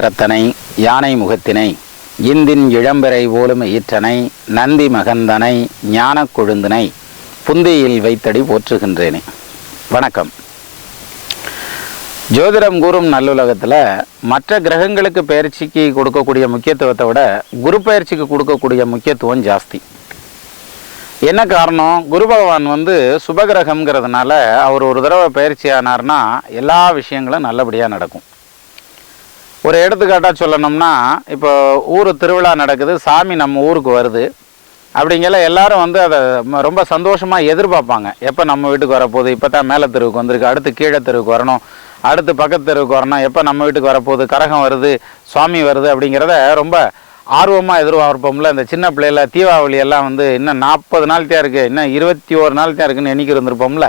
கரத்தனை யானை முகத்தினை இந்தின் இளம்பெறை ஓலும் ஈற்றனை நந்தி மகந்தனை ஞான கொழுந்தினை புந்தியில் வைத்தடி போற்றுகின்றேனே. வணக்கம். ஜோதிடம் கூறும் நல்லுலகத்தில் மற்ற கிரகங்களுக்கு பயிற்சிக்கு கொடுக்கக்கூடிய முக்கியத்துவத்தை விட குரு பயிற்சிக்கு கொடுக்கக்கூடிய முக்கியத்துவம் ஜாஸ்தி. என்ன காரணம்? குரு பகவான் சுபகிரகம்ங்கிறதுனால அவர் ஒரு தடவை பயிற்சி ஆனார்னா எல்லா விஷயங்களும் நல்லபடியாக நடக்கும். ஒரு எடுத்துக்காட்டாக சொல்லணும்னா, இப்போ ஊர் திருவிழா நடக்குது, சாமி நம்ம ஊருக்கு வருது அப்படிங்கிற எல்லாரும் அதை ரொம்ப சந்தோஷமாக எதிர்பார்ப்பாங்க. எப்போ நம்ம வீட்டுக்கு வரப்போகுது, இப்போ தான் மேலே தெருவுக்கு வந்திருக்கு, அடுத்து கீழே தெருவுக்கு வரணும், அடுத்து பக்கத்து தெருவுக்கு வரணும், எப்போ நம்ம வீட்டுக்கு வரப்போகுது, கரகம் வருது, சுவாமி வருது அப்படிங்கிறத ரொம்ப ஆர்வமாக எதிர்பார்ப்போம்ல. இந்த சின்ன பிள்ளைல தீபாவளி எல்லாம் இன்னும் 40 நாள் தான் இருக்குது, இன்னும் 21 நாள் தான் இருக்குன்னு எண்ணிக்கி இருந்திருப்போம்ல.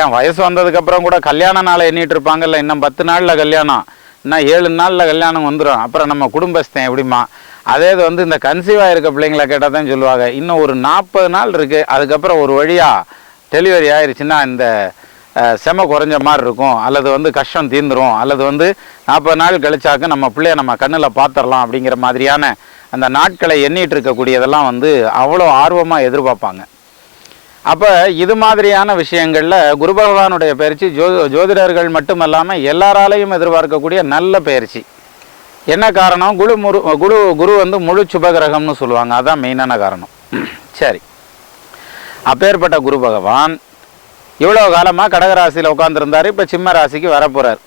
ஏன் வயசு வந்ததுக்கப்புறம் கூட கல்யாண நாளை எண்ணிட்டு இருப்பாங்கல்ல, இன்னும் 10 நாளில் கல்யாணம், இன்னும் 7 நாளில் கல்யாணம் வந்துடும், அப்புறம் நம்ம குடும்பஸ்தன் எப்படிமா. அதே இது இந்த கன்சீவாக இருக்க பிள்ளைங்களை கேட்டால் தான் சொல்லுவாங்க, இன்னும் ஒரு 40 நாள் இருக்குது, அதுக்கப்புறம் ஒரு வழியாக டெலிவரி ஆயிடுச்சுன்னா இந்த செம குறைஞ்ச மாதிரி இருக்கும், அல்லது கஷ்டம் தீர்ந்துடும், அல்லது 40 நாள் கழிச்சாக்க நம்ம பிள்ளைய நம்ம கண்ணில் பார்த்துடலாம் அப்படிங்கிற மாதிரியான அந்த நாட்களை எண்ணிட்டு இருக்கக்கூடியதெல்லாம் அவ்வளோ ஆர்வமாக எதிர்பார்ப்பாங்க. அப்போ இது மாதிரியான விஷயங்களில் குரு பகவானுடைய பயிற்சி ஜோதிடர்கள் மட்டுமல்லாமல் எல்லாராலையும் எதிர்பார்க்கக்கூடிய நல்ல பயிற்சி. என்ன காரணம்? குரு முழு சுபகிரகம்னு சொல்லுவாங்க, அதுதான் மெயினான காரணம். சரி, அப்பேற்பட்ட குரு பகவான் இவ்வளோ காலமாக கடகராசியில் உட்காந்துருந்தார், இப்போ சிம்ம ராசிக்கு வரப்போகிறார்.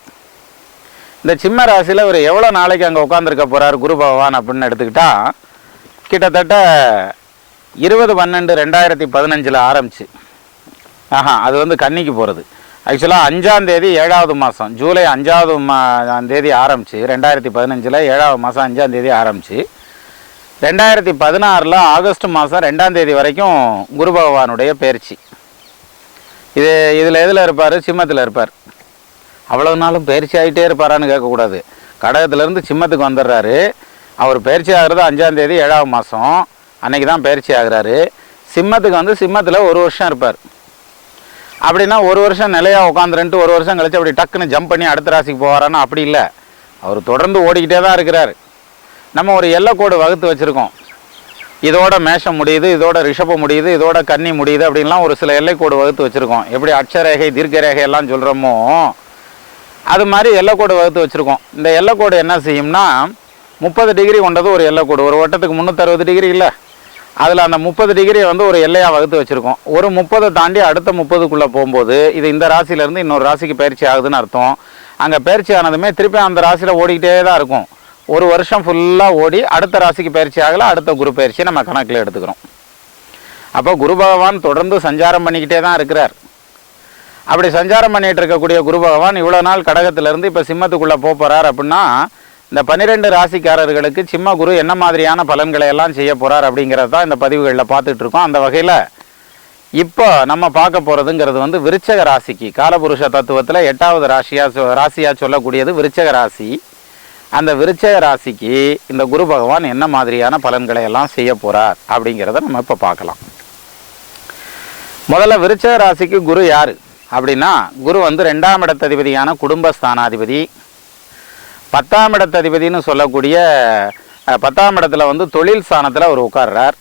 இந்த சிம்ம ராசியில் இவர் எவ்வளோ நாளைக்கு அங்கே உட்காந்துருக்க போகிறார் குரு பகவான் அப்படின்னு எடுத்துக்கிட்டால், கிட்டத்தட்ட 20/12/2015 ஆரம்பிச்சு, அது கன்னிக்கு போகிறது. ஆக்சுவலாக 5ஆம் தேதி 7வது மாதம், ஜூலை 5ஆம் தேதி ஆரம்பிச்சு 2015 7வது மாதம் 5ஆம் தேதி ஆரம்பிச்சு 2016 ஆகஸ்ட் மாதம் 2ஆம் தேதி வரைக்கும் குரு பகவானுடைய பயிற்சி. இதில் எதில் இருப்பார்? சிம்மத்தில் இருப்பார். அவ்வளவு நாளும் பயிற்சி ஆகிட்டே இருப்பாரான்னு கேட்கக்கூடாது. கடகத்திலேருந்து சிம்மத்துக்கு வந்துடுறாரு. அவர் பயிற்சி ஆகிறது 5ஆம் தேதி 7வது மாதம், அன்றைக்கி தான் பயிற்சி ஆகிறாரு. சிம்மத்துக்கு சிம்மத்தில் 1 வருஷம் இருப்பார். அப்படின்னா 1 வருஷம் நிலையாக உட்காந்துருன்ட்டு 1 வருஷம் கழிச்சு அப்படி டக்குன்னு ஜம்ப் பண்ணி அடுத்த ராசிக்கு போவாரான்னா அப்படி இல்லை. அவர் தொடர்ந்து ஓடிக்கிட்டே தான் இருக்கிறார். நம்ம ஒரு எல்லைக்கோடு வகுத்து வச்சுருக்கோம். இதோட மேஷம் முடியுது, இதோட ரிஷபம் முடியுது, இதோட கன்னி முடியுது அப்படின்லாம் ஒரு சில எல்லைக்கோடு வகுத்து வச்சுருக்கோம். எப்படி அட்சரேகை தீர்க்க ரேகை எல்லாம் சொல்கிறோமோ அது மாதிரி எல்லைக்கோடு வகுத்து வச்சுருக்கோம். இந்த எல்லைக்கோடு என்ன செய்யும்னா, 30 டிகிரி கொண்டது ஒரு எல்லைக்கோடு. ஒரு வட்டத்துக்கு 360 டிகிரி இல்லை, அதில் அந்த 30 டிகிரியை ஒரு எல்லையாக வகுத்து வச்சுருக்கோம். ஒரு 30 தாண்டி அடுத்த 30க்குள்ளே போகும்போது இது இந்த ராசியிலேருந்து இன்னொரு ராசிக்கு பயிற்சி ஆகுதுன்னு அர்த்தம். அங்கே பயிற்சி ஆனதுமே திருப்பி அந்த ராசியில் ஓடிக்கிட்டே தான் இருக்கும். 1 வருஷம் ஃபுல்லாக ஓடி அடுத்த ராசிக்கு பயிற்சி ஆகலை, அடுத்த குரு பயிற்சியை நம்ம கணக்கில் எடுத்துக்கிறோம். அப்போ குரு பகவான் தொடர்ந்து சஞ்சாரம் பண்ணிக்கிட்டே தான் இருக்கிறார். அப்படி சஞ்சாரம் பண்ணிகிட்டு இருக்கக்கூடிய குரு பகவான் இவ்வளோ நாள் கடகத்திலேருந்து இப்போ சிம்மத்துக்குள்ளே போகிறார். அப்படின்னா இந்த 12 ராசிக்காரர்களுக்கு சிம்ம குரு என்ன மாதிரியான பலன்களை எல்லாம் செய்ய போகிறார் அப்படிங்கிறது தான் இந்த பதிவுகளில் பார்த்துட்டு இருக்கோம். அந்த வகையில் இப்போ நம்ம பார்க்க போகிறதுங்கிறது விருச்சக ராசிக்கு, காலபுருஷ தத்துவத்தில் 8வது ராசியாக சொல்லக்கூடியது விருச்சக ராசி. அந்த விருச்சக ராசிக்கு இந்த குரு பகவான் என்ன மாதிரியான பலன்களை எல்லாம் செய்ய போகிறார் அப்படிங்கிறத நம்ம இப்போ பார்க்கலாம். முதல்ல விருச்சக ராசிக்கு குரு யார் அப்படின்னா, குரு 2ஆம் இடத்ததிபதியான குடும்பஸ்தானாதிபதி, 10ஆம் இடத்ததிபதினு சொல்லக்கூடிய 10ஆம் இடத்துல தொழில் ஸ்தானத்தில் அவர் உட்கார்றார்.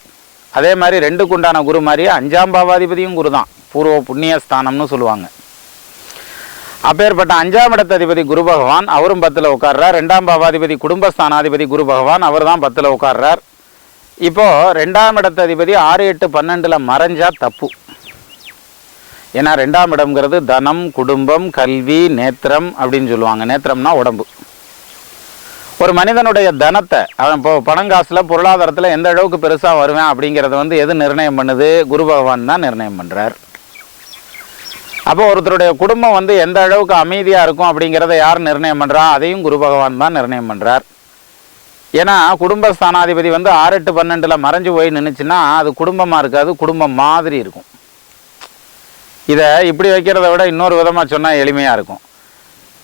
அதே மாதிரி 2க்கு உண்டான குரு மாதிரியே 5ஆம் பாவாதிபதியும் குரு தான், பூர்வ புண்ணிய ஸ்தானம்னு சொல்லுவாங்க. அப்பேற்பட்ட 5ஆம் இடத்ததிபதி குரு பகவான் அவரும் 10ல் உட்கார்றார். 2ஆம் பாவாதிபதி குடும்பஸ்தானாதிபதி குரு பகவான் அவர் தான் 10ல் உட்கார்றார். இப்போது 2ஆம் இடத்ததிபதி 6, 8, 12 மறைஞ்சா தப்பு. ஏன்னா 2ஆம் இடம்ங்கிறது தனம், குடும்பம், கல்வி, நேத்திரம் அப்படின்னு சொல்லுவாங்க. நேத்திரம்னா உடம்பு. ஒரு மனிதனுடைய தனத்தை, அவன் இப்போ பணங்காசில் பொருளாதாரத்தில் எந்த அளவுக்கு பெருசாக வருவேன் அப்படிங்கிறத எது நிர்ணயம் பண்ணுது? குரு பகவான் தான் நிர்ணயம் பண்ணுறார். அப்போ ஒருத்தருடைய குடும்பம் எந்த அளவுக்கு அமைதியாக இருக்கும் அப்படிங்கிறத யார் நிர்ணயம் பண்ணுறா? அதையும் குரு பகவான் தான் நிர்ணயம் பண்ணுறார். ஏன்னா குடும்பஸ்தானாதிபதி 6, 8, 12 மறைஞ்சு போய் நின்றுச்சுன்னா அது குடும்பமாக இருக்காது, குடும்பம் மாதிரி இருக்கும். இதை இப்படி வைக்கிறத விட இன்னொரு விதமாக சொன்னால் எளிமையாக இருக்கும்.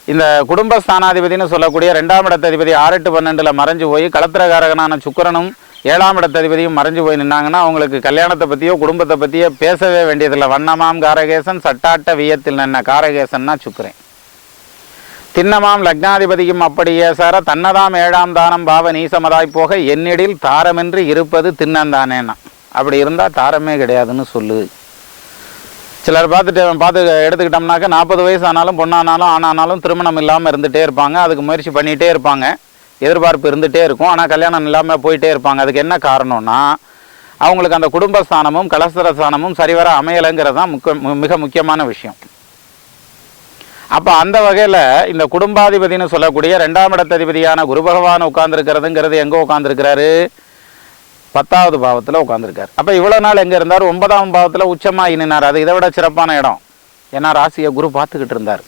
இந்த குடும்பஸ்தானாதிபதினு சொல்லக்கூடிய 2ஆம் இடத்ததிபதி 6, 8, 12 மறைஞ்சு போய் களத்திரகாரகனான சுக்கிரனும் 7ஆம் இடத்ததிபதியும் மறைஞ்சு போய் நின்னாங்கன்னா அவங்களுக்கு கல்யாணத்தை பற்றியோ குடும்பத்தை பற்றியோ பேசவே வேண்டியதில்லை. வண்ணமாம் காரகேசன் சட்டாட்ட வியத்தில் நின்ன காரகேசன்னா சுக்கிரன். திண்ணமாம் லக்னாதிபதியும் அப்படியே சார தன்னதாம் 7ஆம் தானம் பாவ நீசமதாய் போக என்னிடில் தாரமென்று இருப்பது திண்ணந்தானேன்னா. அப்படி இருந்தால் தாரமே கிடையாதுன்னு சொல்லு. சிலர் பார்த்து எடுத்துக்கிட்டோம்னாக்க 40 வயசு ஆனாலும் பொண்ணானாலும் ஆனானாலும் திருமணம் இல்லாமல் இருந்துகிட்டே இருப்பாங்க. அதுக்கு முயற்சி பண்ணிகிட்டே இருப்பாங்க, எதிர்பார்ப்பு இருந்துகிட்டே இருக்கும். ஆனால் கல்யாணம் இல்லாமல் போயிட்டே இருப்பாங்க. அதுக்கு என்ன காரணம்னா அவங்களுக்கு அந்த குடும்பஸ்தானமும் கலஸ்தரஸ்தானமும் சரிவர அமையலைங்கிறது தான் மிக முக்கியமான விஷயம். அப்போ அந்த வகையில் இந்த குடும்பாதிபதினு சொல்லக்கூடிய 2ஆம் இடத்ததிபதியான குரு பகவான் உட்கார்ந்துருக்கிறதுங்கிறது எங்கே உட்கார்ந்துருக்கிறாரு? 10வது பாவத்தில் உட்கார்ந்துருக்கார். அப்போ இவ்வளோ நாள் எங்கே இருந்தார்? 9ஆம் பாவத்தில் உச்சமாக நின்னார். அது இதை விட சிறப்பான இடம். ஏன்னா ராசியை குரு பார்த்துக்கிட்டு இருந்தார்.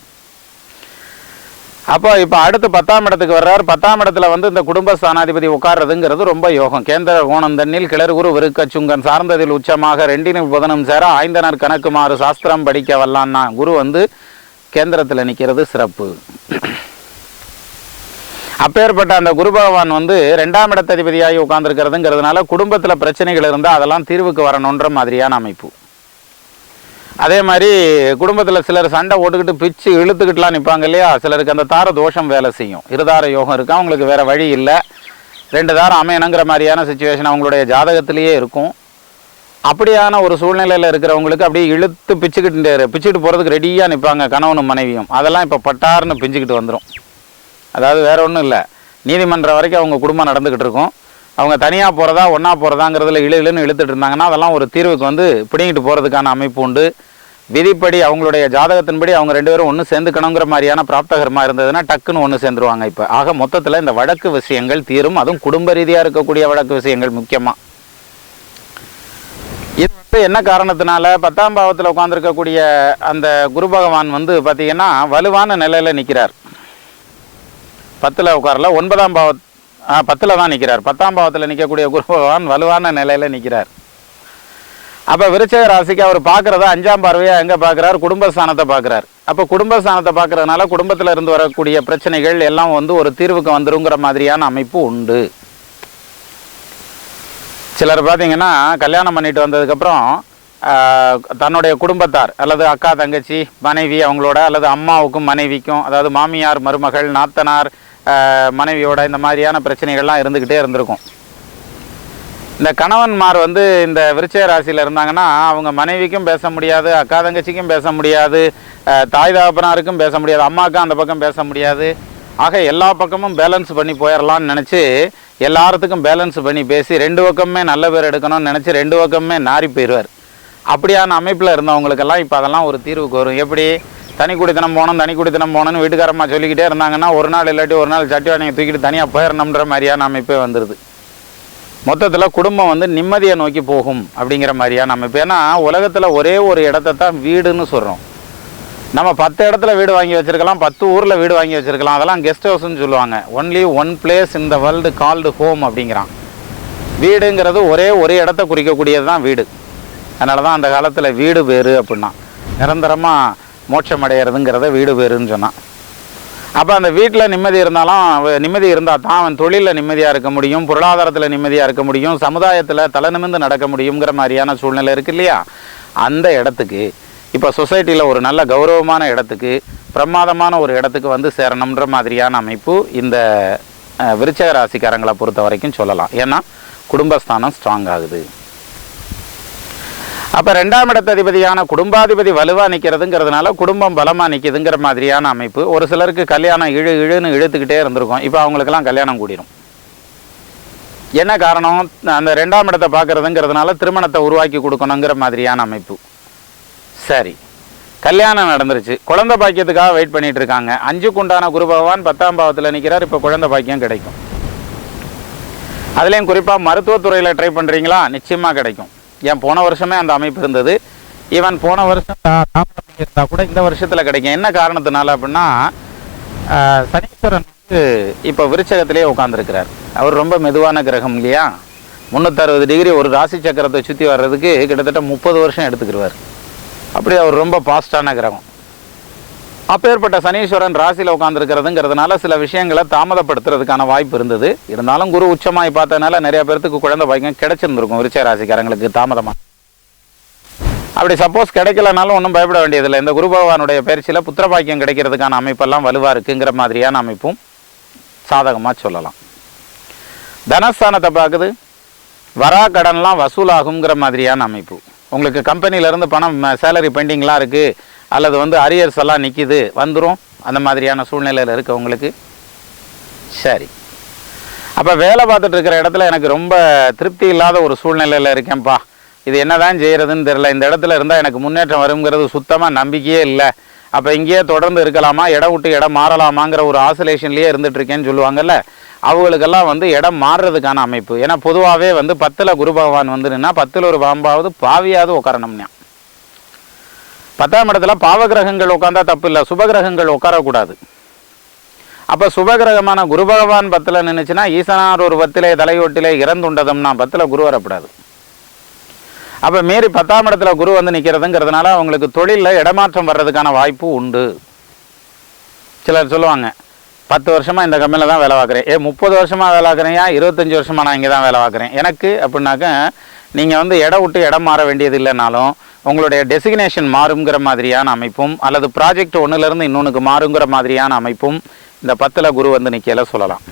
அப்போ இப்போ அடுத்து 10ஆம் இடத்துக்கு வர்றார். 10ஆம் இடத்துல வந்து இந்த குடும்பஸ்தானாதிபதி உட்கார்றதுங்கிறது ரொம்ப யோகம். கேந்திர கோணம் தண்ணில் கிளர் குரு விருக்கச்சுங்கன் சார்ந்ததில் உச்சமாக 2 புதனும் சேர ஆய்ந்தனர் கணக்குமாறு சாஸ்திரம் படிக்க வல்லான்னா குரு வந்து கேந்திரத்தில் நிற்கிறது சிறப்பு. அப்பேற்பட்ட அந்த குரு பகவான் வந்து 2ஆம் இடத்ததிபதியாகி உட்கார்ந்துருக்கிறதுங்கிறதுனால குடும்பத்தில் பிரச்சனைகள் இருந்தால் அதெல்லாம் தீர்வுக்கு வரணுன்ற மாதிரியான அமைப்பு. அதே மாதிரி குடும்பத்தில் சிலர் சண்டை ஓட்டுக்கிட்டு பிச்சு இழுத்துக்கிட்டுலாம் நிற்பாங்க இல்லையா, சிலருக்கு அந்த தார தோஷம் வேலை செய்யும். இருதார யோகம் இருக்கா, அவங்களுக்கு வேறு வழி இல்லை, 2 தாரம் அமையணுங்கிற மாதிரியான சுச்சுவேஷன் அவங்களுடைய ஜாதகத்திலேயே இருக்கும். அப்படியான ஒரு சூழ்நிலையில் இருக்கிறவங்களுக்கு அப்படியே இழுத்து பிச்சுக்கிட்டு போகிறதுக்கு ரெடியாக நிற்பாங்க கணவனும் மனைவியும். அதெல்லாம் இப்போ பட்டார்னு பிஞ்சுக்கிட்டு வந்துடும். அதாவது வேறு ஒன்றும் இல்லை, நீதிமன்றம் வரைக்கும் அவங்க குடும்பம் நடந்துக்கிட்டு இருக்கும். அவங்க தனியாக போகிறதா ஒன்றா போகிறதாங்கிறதுல இழுன்னு இழுத்துட்டு இருந்தாங்கன்னா அதெல்லாம் ஒரு தீர்வுக்கு வந்து பிடிங்கிட்டு போகிறதுக்கான அமைப்பு உண்டு. விதிப்படி அவங்களுடைய ஜாதகத்தின்படி அவங்க 2 பேரும் ஒன்று சேர்ந்துக்கணுங்கிற மாதிரியான பிராப்தகரமாக இருந்ததுன்னா டக்குன்னு ஒன்று சேர்ந்துருவாங்க. இப்போ ஆக மொத்தத்தில் இந்த வழக்கு விஷயங்கள் தீரும். அதுவும் குடும்ப ரீதியாக இருக்கக்கூடிய வழக்கு விஷயங்கள் முக்கியமாக. இது வந்து என்ன காரணத்தினால 10ஆம் பாவத்தில் உட்காந்துருக்கக்கூடிய அந்த குரு பகவான் வந்து பார்த்திங்கன்னா வலுவான நிலையில் நிற்கிறார். 10ல் உட்காரல, 9ஆம் பாவ 10ல் தான் நிற்கிறார். 10ஆம் பாவத்தில் நிற்கக்கூடிய குரு பகவான் வலுவான நிலையில் நிற்கிறார். அப்போ விருச்சிக ராசிக்கு அவர் பார்க்குறத 5ஆம் பார்வையாக எங்கே பார்க்குறார்? குடும்பஸ்தானத்தை பார்க்குறார். அப்போ குடும்பஸ்தானத்தை பார்க்குறதுனால குடும்பத்தில் இருந்து வரக்கூடிய பிரச்சனைகள் எல்லாம் வந்து ஒரு தீர்வுக்கு வந்துருங்கிற மாதிரியான அமைப்பு உண்டு. சிலர் பார்த்திங்கன்னா கல்யாணம் பண்ணிட்டு வந்ததுக்கப்புறம் தன்னுடைய குடும்பத்தார் அல்லது அக்கா தங்கச்சி மனைவி அவங்களோட அல்லது அம்மாவுக்கும் மனைவிக்கும், அதாவது மாமியார் மருமகள் நாத்தனார் மனைவியோட இந்த மாதிரியான பிரச்சனைகள்லாம் இருந்துக்கிட்டே இருந்திருக்கும். இந்த கணவன்மார் வந்து இந்த விருச்சிக ராசியில் இருந்தாங்கன்னா அவங்க மனைவிக்கும் பேச முடியாது, அக்கா தங்கச்சிக்கும் பேச முடியாது, தாய் தகப்பனாருக்கும் பேச முடியாது, அம்மாவுக்கும் அந்த பக்கம் பேச முடியாது. ஆக எல்லா பக்கமும் பேலன்ஸ் பண்ணி போயிடலான்னு நினச்சி எல்லாத்துக்கும் பேலன்ஸ் பண்ணி பேசி 2 பக்கமே நல்ல பேர் எடுக்கணும்னு நினச்சி 2 பக்கமே நாரி போயிடுவார். அப்படியான அமைப்பில் இருந்தவங்களுக்கெல்லாம் இப்போ அதெல்லாம் ஒரு தீர்வுக்கு வரும். எப்படி? தனி குடித்தனம் போகணும்னு வீட்டுக்காரம்மா சொல்லிக்கிட்டே இருந்தாங்கன்னா ஒரு நாள் இல்லாட்டி ஒரு நாள் சட்டி வாணியை தூக்கிட்டு தனியாக போயிடணுன்ற மாதிரியான அமைப்பே வந்துடுது. மொத்தத்தில் குடும்பம் வந்து நிம்மதியை நோக்கி போகும் அப்படிங்கிற மாதிரியான அமைப்பு. ஏன்னா உலகத்தில் ஒரே ஒரு இடத்த தான் வீடுன்னு சொல்கிறோம். நம்ம 10 இடத்துல வீடு வாங்கி வச்சுருக்கலாம், 10 ஊரில் வீடு வாங்கி வச்சுருக்கலாம், அதெல்லாம் கெஸ்ட் ஹவுஸ்ன்னு சொல்லுவாங்க. Only one place in the world called home அப்படிங்கிறான். வீடுங்கிறது ஒரே ஒரு இடத்த குறிக்கக்கூடியது தான் வீடு. அதனால தான் அந்த காலத்தில் வீடு பேரு அப்படின்னா நிரந்தரமாக மோட்சம் அடைகிறதுங்கிறத வீடு பேருன்னு சொன்னான். அப்போ அந்த வீட்டில் நிம்மதி இருந்தால் தான் அவன் தொழிலில் நிம்மதியாக இருக்க முடியும், பொருளாதாரத்தில் நிம்மதியாக இருக்க முடியும், சமுதாயத்தில் தலை நிமிர்ந்து நடக்க முடியுங்கிற மாதிரியான சூழ்நிலை இருக்குது இல்லையா. அந்த இடத்துக்கு இப்போ சொசைட்டியில் ஒரு நல்ல கௌரவமான இடத்துக்கு, பிரமாதமான ஒரு இடத்துக்கு வந்து சேரணுன்ற மாதிரியான அமைப்பு இந்த விருச்சிக ராசிக்காரங்களை பொறுத்த வரைக்கும் சொல்லலாம். ஏன்னா குடும்பஸ்தானம் ஸ்ட்ராங் ஆகுது. அப்போ 2ஆம் இடத்ததிபதியான குடும்பாதிபதி வலுவாக நிற்கிறதுங்கிறதுனால குடும்பம் பலமாக நிற்கிதுங்கிற மாதிரியான அமைப்பு. ஒரு சிலருக்கு கல்யாணம் இழுன்னு இழுத்துக்கிட்டே இருந்திருக்கும். இப்போ அவங்களுக்கெல்லாம் கல்யாணம் கூடிரும். என்ன காரணம்? அந்த 2ஆம் இடத்தை பார்க்குறதுங்கிறதுனால திருமணத்தை உருவாக்கி கொடுக்கணுங்கிற மாதிரியான அமைப்பு. சரி, கல்யாணம் நடந்துருச்சு, குழந்தை பாக்கியத்துக்காக வெயிட் பண்ணிட்டு இருக்காங்க. 5க்கு உண்டான குரு பகவான் 10ஆம் பாவத்தில் நிற்கிறார். இப்போ குழந்தை பாக்கியம் கிடைக்கும். அதுலேயும் குறிப்பாக மருத்துவத்துறையில் ட்ரை பண்ணுறீங்களா? நிச்சயமாக கிடைக்கும். ஏன் போன வருஷமே அந்த அமைப்பு இருந்தது. ஈவன் போன வருஷம் இருந்தால் கூட இந்த வருஷத்தில் கிடைக்கும். என்ன காரணத்தினால அப்படின்னா சனீஸ்வரன் வந்து இப்போ விருச்சகத்திலே உட்காந்துருக்கிறார். அவர் ரொம்ப மெதுவான கிரகம் இல்லையா. 360 டிகிரி ஒரு ராசி சக்கரத்தை சுற்றி வர்றதுக்கு கிட்டத்தட்ட 30 வருஷம் எடுத்துக்கிடுவார். அப்படி அவர் ரொம்ப பாஸ்டான கிரகம். அப்பேற்பட்ட சனீஸ்வரன் ராசியில் உட்காந்துருக்கிறதுங்கிறதுனால சில விஷயங்களை தாமதப்படுத்துறதுக்கான வாய்ப்பு இருந்தது. இருந்தாலும் குரு உச்சமாய் பார்த்ததுனால நிறைய பேர்த்துக்கு குழந்தை பாக்கியம் கிடைச்சிருந்துருக்கும் விருச்சிக ராசிக்காரங்களுக்கு தாமதமாக. அப்படி சப்போஸ் கிடைக்கலனாலும் ஒன்றும் பயப்பட வேண்டியதில்லை. இந்த குரு பகவானுடைய பயிற்சியில் புத்திரபாக்கியம் கிடைக்கிறதுக்கான அமைப்பெல்லாம் வலுவாக இருக்குங்கிற மாதிரியான அமைப்பும் சாதகமாக சொல்லலாம். தனஸ்தானத்தை பார்க்குது, வரா கடன்லாம் வசூலாகுங்கிற மாதிரியான அமைப்பு. உங்களுக்கு கம்பெனியிலேருந்து பணம் சேலரி பெண்டிங்லாம் இருக்குது, அல்லது வந்து அரியர்ஸ் எல்லாம் நிற்கிது, வந்துடும், அந்த மாதிரியான சூழ்நிலையில் இருக்கவங்களுக்கு. சரி, அப்போ வேலை பார்த்துட்டு இருக்கிற இடத்துல எனக்கு ரொம்ப திருப்தி இல்லாத ஒரு சூழ்நிலையில் இருக்கேன்ப்பா, இது என்ன தான் செய்கிறதுன்னு தெரில, இந்த இடத்துல இருந்தால் எனக்கு முன்னேற்றம் வருங்கிறது சுத்தமாக நம்பிக்கையே இல்லை, அப்போ இங்கேயே தொடர்ந்து இருக்கலாமா, இடம் விட்டு இடம் மாறலாமாங்கிற ஒரு ஆசோலேஷன்லேயே இருந்துகிட்ருக்கேன்னு சொல்லுவாங்கள்ல, அவங்களுக்கெல்லாம் வந்து இடம் மாறுறதுக்கான அமைப்பு. ஏன்னா பொதுவாகவே வந்து 10ல் குரு பகவான் வந்து நின்னா 10ல் ஒரு பாம்பாவது பாவியாவது உட்காரணும்னா. 10ஆம் இடத்துல பாவகிரகங்கள் உட்காந்தா தப்பு இல்லை, சுபகிரகங்கள் உட்காரக்கூடாது. அப்போ சுபகிரகமான குரு பகவான் 10ல் நின்றுச்சுன்னா ஈசனார் ஒரு 10லே தலையொட்டிலே இறந்துண்டதும்னா 10ல் குரு வரக்கூடாது. அப்போ மீறி 10ஆம் இடத்துல குரு வந்து நிற்கிறதுங்கிறதுனால அவங்களுக்கு தொழிலில் இடமாற்றம் வர்றதுக்கான வாய்ப்பு உண்டு. சிலர் சொல்லுவாங்க, 10 வருஷமாக இந்த கம்பெனியில் தான் வேலை பார்க்குறேன், 30 வருஷமாக வேலை பார்க்குறேன், 25 வருஷமாக நான் இங்கே தான் வேலை பார்க்குறேன். எனக்கு அப்படின்னாக்க நீங்கள் வந்து இடம் விட்டு இடம் மாற வேண்டியது இல்லைனாலும் உங்களுடைய டெசிக்னேஷன் மாறுங்கிற மாதிரியான அமைப்பும், அல்லது ப்ராஜெக்ட் ஒன்றுலேருந்து இன்னொன்றுக்கு மாறுங்கிற மாதிரியான அமைப்பும் இந்த 10ல் குரு வந்து நிற்கல சொல்லலாம்.